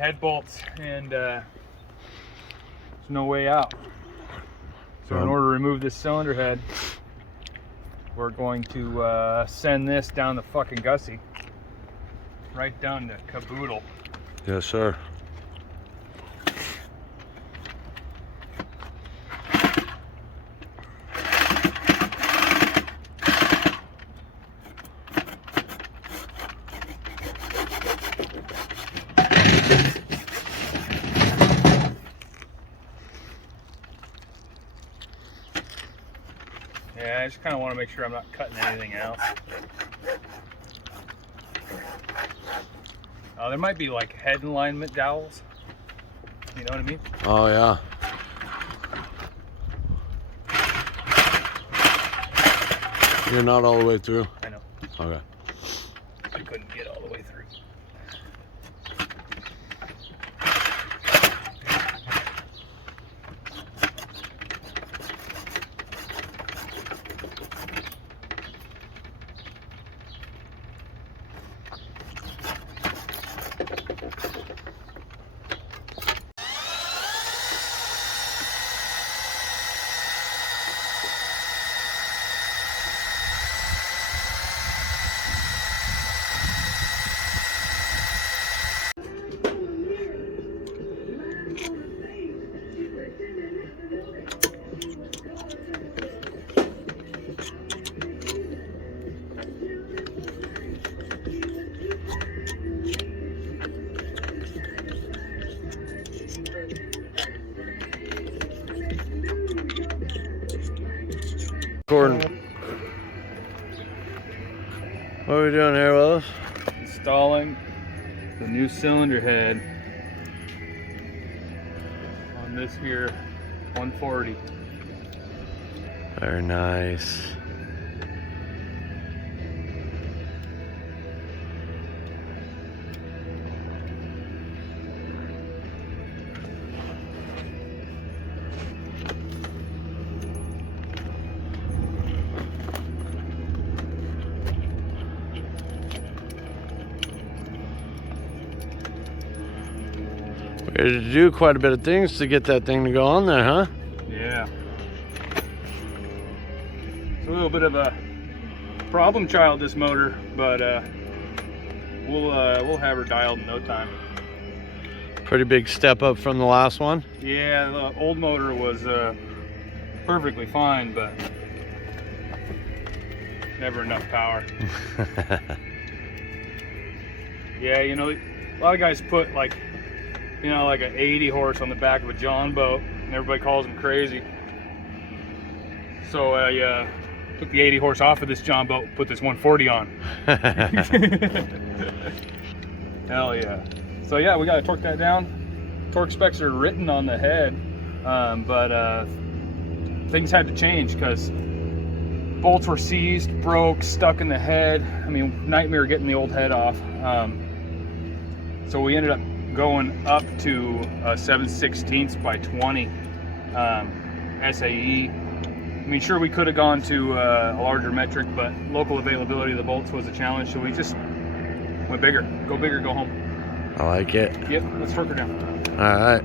head bolts, and there's no way out. So in order to remove this cylinder head, we're going to send this down the fucking gussie, right down the caboodle. Yes, sir. Yeah, I just kind of want to make sure I'm not cutting anything else. There might be like head alignment dowels. You know what I mean? Oh, yeah. You're not all the way through? I know. Okay. I couldn't get all the way through. Gordon, what are we doing here, Willis? Installing the new cylinder head on this here 140. Very nice. We had to do quite a bit of things to get that thing to go on there, huh? Yeah. It's a little bit of a problem child, this motor, but we'll have her dialed in no time. Pretty big step up from the last one. Yeah, the old motor was perfectly fine, but never enough power. Yeah, you know, a lot of guys put like, you know, like an 80 horse on the back of a John boat, and everybody calls them crazy. So I took the 80 horse off of this John boat, put this 140 on. Hell yeah. So yeah, we got to torque that down. Torque specs are written on the head, but things had to change because bolts were seized, broke, stuck in the head. I mean, nightmare getting the old head off. So we ended up going up to 7/16 by 20 SAE. I mean, sure, we could have gone to a larger metric, but local availability of the bolts was a challenge, so we just went bigger. Go big or go home. I like it. Yep, let's torque her down. All right.